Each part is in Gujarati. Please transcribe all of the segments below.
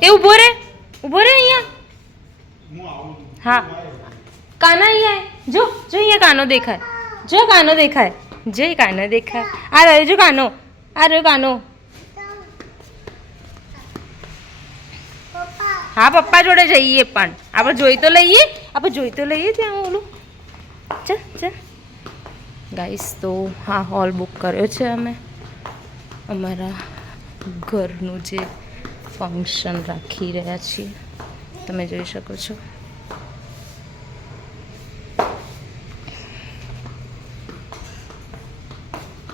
એ ઊભો રે અહીંયા. હા કાના અહીંયા જો અહીંયા કાનો દેખાય. જો કાનો દેખાય. આ રહ્યો જો કાનો. હા પપ્પા જોડે જઈએ પણ આપણે જોઈ તો લઈએ ત્યાં ઓલું. ચાલ ગાઈસ તો હા હોલ બુક કર્યો છે અમે અમારા ઘરનું જે ફંક્શન રાખી રહ્યા છીએ તમે જોઈ શકો છો.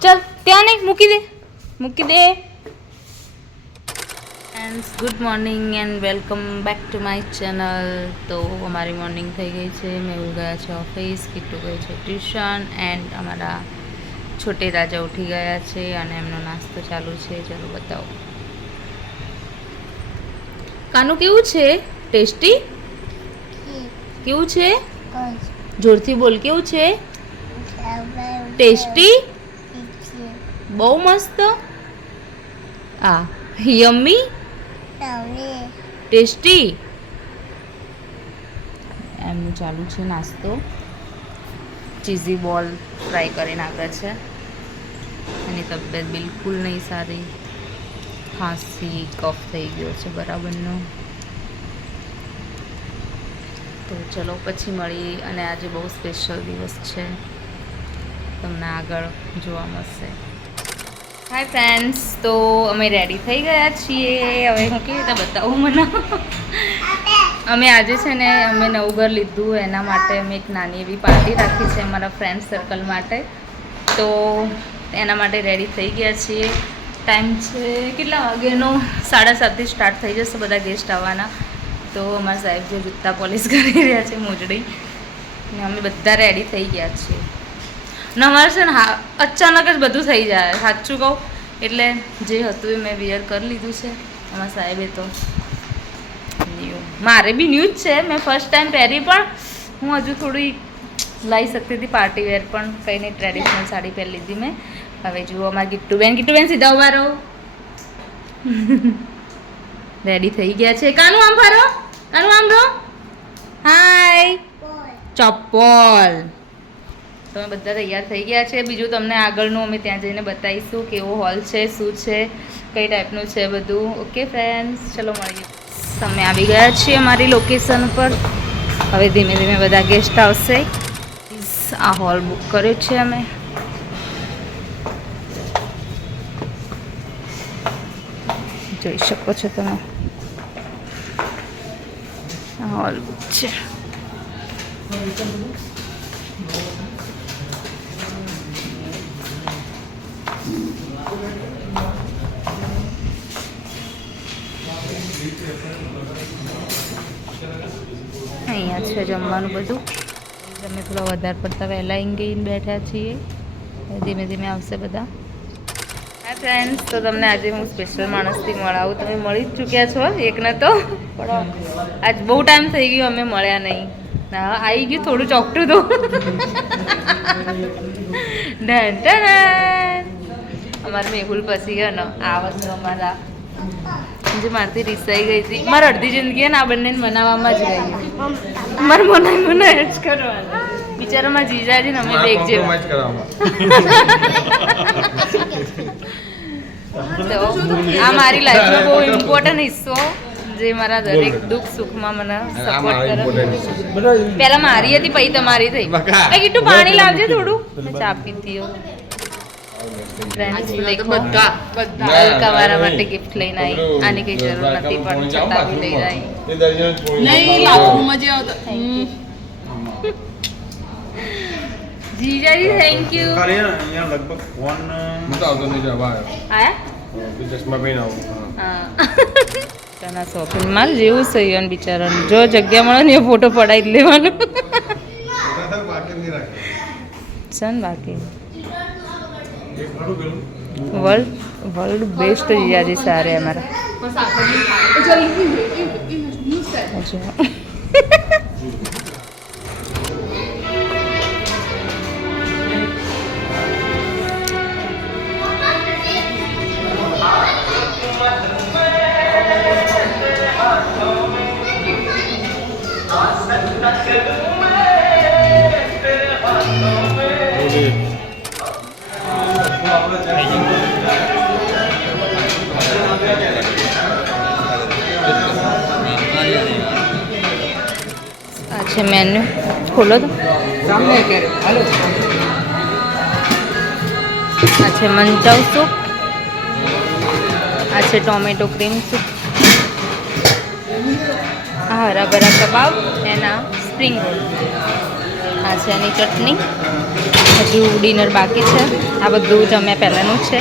ચાલ ત્યાં નહીં મૂકી દે. Friends good morning and welcome back to my channel. તો અમારી મોર્નિંગ થઈ ગઈ છે. મેહુલ ગયા છે ઓફિસ, કિટ્ટુ ગયો છે ટ્યુશન એન્ડ અમારા છોટે રાજા ઉઠી ગયા છે અને એમનો નાસ્તો ચાલુ છે. ચલો બતાવો કાનું કેવું છે? ટેસ્ટી કેવું છે? જોરથી બોલ. કેવું છે? ટેસ્ટી બહુ મસ્ત. આ યમ્મી ટેસ્ટી. એમનું ચાલુ છે નાસ્તો. ચીઝી બોલ ફ્રાય કરીને આપે છે. એની તબિયત બિલકુલ નહીં સારી, ખાંસી કફ થઈ ગયો છે બરાબરનો. તો ચલો પછી મળીએ અને આજે બહુ સ્પેશિયલ દિવસ છે, તમને આગળ જોવા મળશે. હાય ફ્રેન્ડ્સ, તો અમે રેડી થઈ ગયા છીએ. હવે હું કેવી રીતે બતાવું મને. અમે આજે છે ને અમે નવું ઘર લીધું એના માટે અમે એક નાની એવી પાર્ટી રાખી છે અમારા ફ્રેન્ડ સર્કલ માટે. તો એના માટે રેડી થઈ ગયા છીએ. ટાઈમ છે કેટલા વાગ્યાનો? 7:30 સ્ટાર્ટ થઈ જશે બધા ગેસ્ટ આવવાના. તો અમારા સાહેબ જે જૂતા પોલિશ કરી રહ્યા છે મોજડી, ને અમે બધા રેડી થઈ ગયા છીએ. ને અમારે છે ને અચાનક જ બધું થઈ જાય, સાચું કહું. એટલે જે હતું એ મેં વિયર કરી લીધું છે. અમારા સાહેબે તો મારે બી ન્યૂ જ છે. મેં ફર્સ્ટ ટાઈમ પહેરી, પણ હું હજુ થોડી લઈ શકતી હતી પાર્ટી વેર, પણ કંઈ નહીં ટ્રેડિશનલ સાડી પહેરી લીધી મેં. હવે જુઓ અમારા ગિટ્ટુબેન સીધા ઉભા રહો. રેડી થઈ ગયા છે. કાનું આમ ફરો, કાનું આમ રહો. હાય ચપ્પલ. તમે બધા તૈયાર થઈ ગયા છે. બીજું તમને આગળનું અમે ત્યાં જઈને બતાવીશું કેવો હોલ છે, શું છે, કઈ ટાઈપનું છે બધું. ઓકે ફ્રેન્ડ્સ, ચલો મળીએ. અમે આવી ગયા છીએ અમારી લોકેશન પર. હવે ધીમે ધીમે બધા ગેસ્ટ આવશે. આ હોલ બુક કર્યો છે અમે. જોઈ શકો છો તમે, આ હોલ બુક છે. અહીંયા છે જમવાનું બધું. અમે થોડા વધારે પડતા વહેલા ઇંગીને બેઠા છીએ. ધીમે ધીમે આવશે બધા. હાય ફ્રેન્ડ્સ, તો તમને આજે હું સ્પેશિયલ માણસથી મળાવું. તમે મળી જ ચૂક્યા છો એકને તો, પણ આજ બહુ ટાઈમ થઈ ગયો અમે મળ્યા નહીં. હા આવી ગયું થોડું ચોકટું તો. અમારે મેહુલ પછી ગયો ને આ વસ્તુ અમારા જે મારથી રીસાઈ ગઈ હતી. મારી અડધી જિંદગી ને આ બંનેને મનાવવામાં જ ગઈ. મારે મનાય જ કરવાના. બિચારામાં જીજાજી ને અમે દેખ જેવા. તો આ મારી લાઈફનો બહુ ઇમ્પોર્ટન્ટ હિસ્સો, જે મારા દરેક દુઃખ સુખમાં મને સપોર્ટ કરે. પહેલા મારી હતી, પછી તમારી થઈ. કેટલું પાણી લાવજે થોડું, મેં ચા પીતી હોઉં. ફ્રેન્ડ્સ દેખો, બધા મારા માટે ગિફ્ટ લઈને આવી. આની કઈ જરૂર નથી પણ છતાં બી લઈને આવી. જીજાજી થેન્ક યુ. આયા શોપિંગ માલ જેવું છે ઈવન બિચારાને. જો જગ્યા મળે ને એ ફોટો પડાવી લેવાનો છે ને. બાકી વર્લ્ડ બેસ્ટ જીજાજી સારે અમારા. આ છે મેન્યુ, ખોલો તો. આ છે મંચાવ સૂપ, આ છે ટોમેટો ક્રીમ સૂપ, આ હરાભરા કબાબ એના સ્પ્રિંગ રોલ, આ છે એની ચટણી. હજુ ડિનર બાકી છે. આ બધું જમ્યા પહેલાંનું જ છે.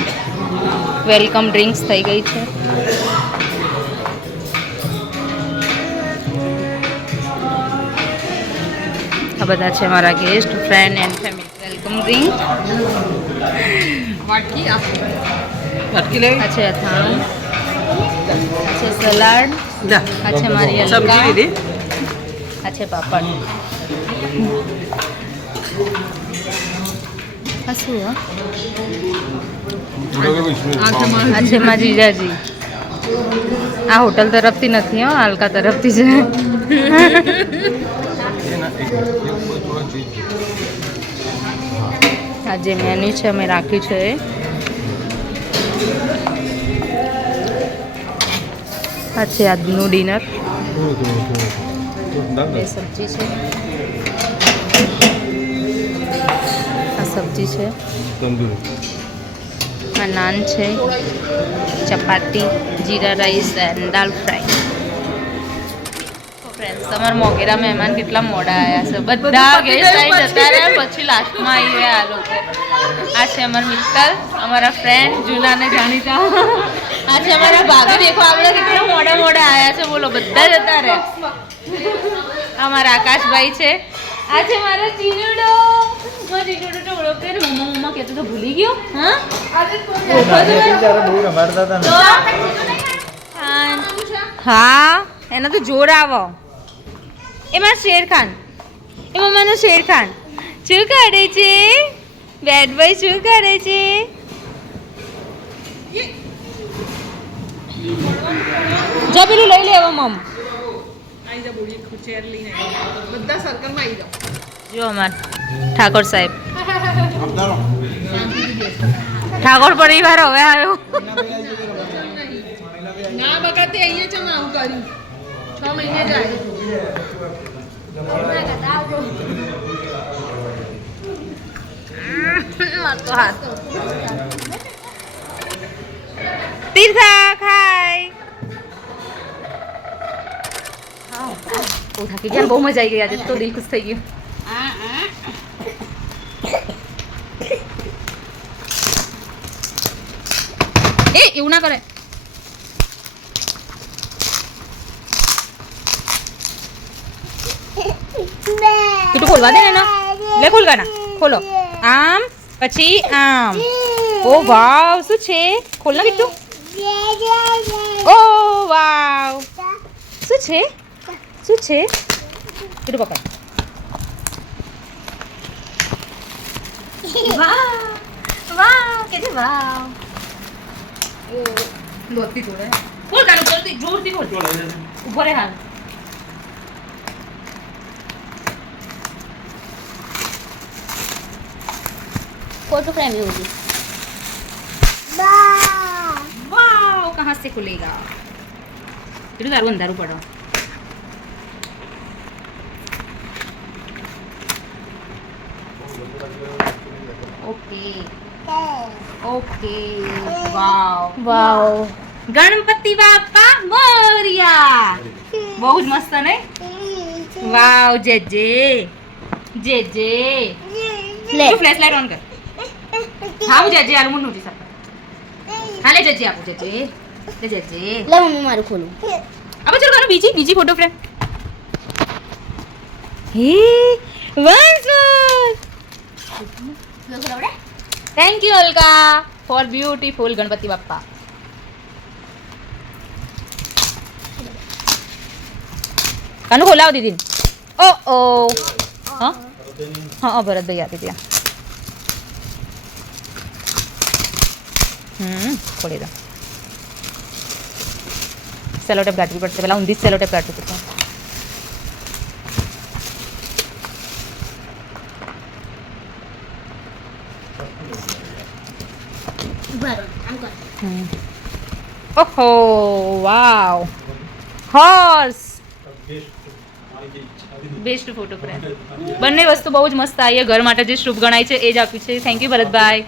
વેલકમ ડ્રિંક્સ થઈ ગઈ છે. આ બધા છે મારા guest, friend and family. Welcome drink. આ છે અથાણું, આ છે સલાડ, આ છે મારી હલકા, આ છે પાપડ. આ શું? આ છે મારા જીજાજી. આ હોટલ તરફથી નથી, હો હલકા તરફથી છે. આ જે મેન્યુ છે અમે રાખ્યું છે. આ છે આજનું ડિનર. એ સબ્જી છે, આ સબ્જી છે, આ નાન છે, chapati, jeera rice and dal fry. Friends, તમારા મોગેરા મહેમાન કેટલા મોડા આવ્યા છે. બધા ગેસ્ટ આવી જતા રહ્યા, પછી લાસ્ટમાં આવી ગયા આ લોકો. આ છે અમારા મિત્તલ, અમારા ફ્રેન્ડ જૂના ને જાણીતા. આ છે અમારા ભાભી. દેખો આપણે કેટલા મોડા મોડા આવ્યા છે. બોલો, બધા જતા રહ્યા. અમારા આકાશભાઈ છે. આ છે મારો ચીનુડો. મારો ચીનુડો તો ઓળખતો ને, મમ્મા મમ્મા કહેતો તો ભૂલી ગયો. હા, એના તો જોર આવો. એમાં શેરખાન, એ મમ્માનો શેરખાન શું કરે છે? બેડ બોય શું કરે છે? જા પેલું લઈ લે હવે મમ. જો અમાર ઠાકોર સાહેબ, ઠાકોર પરિવાર હવે આવ્યો. ના બગાતે અહીંયા ચમ આવું કર્યું 6 મહિને જાય. તીર્થા ખાય. થાકી ગયા, બહુ મજા આવી ગઈ આજે તો. દિલ ખુશ થઈ ગયું. એ એવું ના કરે. તું ખોલવા દે ને. લે ખોલ ગાના, ખોલો. આમ પછી આમ. ઓ વાવ, શું છે? ખોલ ના બીટુ. ઓ વાવ, શું છે? શું છે? બીટુ પકડ. વાવ વાવ, કે વાવ. લોતી જોડે ખોલ ગાનું, જલ્દી જોરથી ખોલ. ઉપર હાલ. फोटो फ्रेम होगी. वाव, कहाँ से खुलेगा? इधर दारू अंधारू पड़ा. Okay okay. Wow wow. Ganpati Bappa Morya. બહુ જ મસ્ત નહીં? વાવ. જે જે જે જે લે ફ્લેશ લાઈટ ઓન કર. હા હું જજે યાર, હું નોટિસ આપ. હા લે જજે આપું. જજે લે જજે. લે મમ્મી મારું ખોલું. હવે ચલો ગાનો બીજી photo frame. Hey once more. Thank you Alka for beautiful Ganpati Bappa. કાનું ખોલાવ દીદી. ઓ ઓ હા હા ભરતભાઈ આપી ત્યાં. ખોલી દો. સેલો ટેપ કાઢવી પડશે. પેલા ઊંધી સેલો ટેપ કાઢવી પડશે. ઓહો વાવ હોર્સ બેસ્ટ ફોટો ફ્રેમ બંને વસ્તુ બહુ જ મસ્ત આવી ઘર માટે જે શુભ ગણાય છે એ જ આપ્યું છે થેન્ક યુ ભરતભાઈ